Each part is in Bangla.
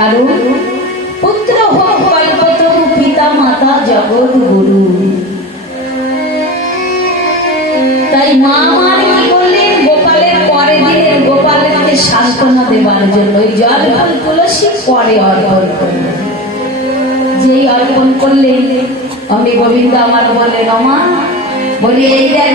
কারণ পুত্র হোক পিতা মাতা জগৎ গুরু। তাই মা আমার কি করলেন গোপালের পরে গোপালকে সান্ত্বনা দেবার জন্য ওই জল ফল তুলসী পরে অর্পণ করলেন। যেই অর্পণ করলেন আমি গোবিন্দ আমার বলেন অমা, বলি, এই দেখ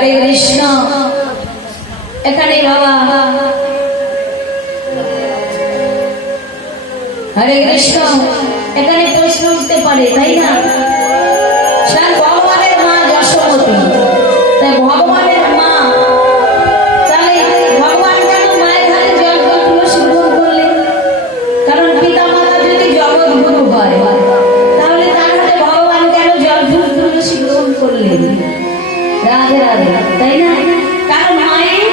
হরে কৃষ্ণ। এখানে বাবা। হরে কৃষ্ণ। এখানে প্রশ্ন উঠতে পারে, তাই না? গ্রহণ করলেন কারণ পিতা মাতা যদি তাহলে ভগবান কেন জল করলেন রাধে রাধে তাই না? কারণ মায়ের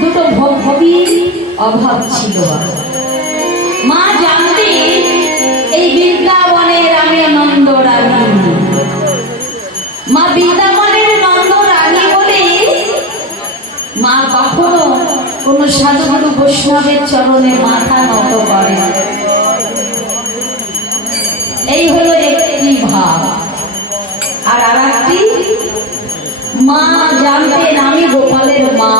দুটো ভবি অভাব ছিল মা জানতে এই বৃন্দাবনের আমি নন্দ রানী। মা বৃন্দাবনের নন্দ রানী বলে মা কখনো কোন সাধুগুরু বৈষ্ণবের চরণে মাথা নত করে এই হলো একটি ভাব। মা জানতেন আমি গোপালের মা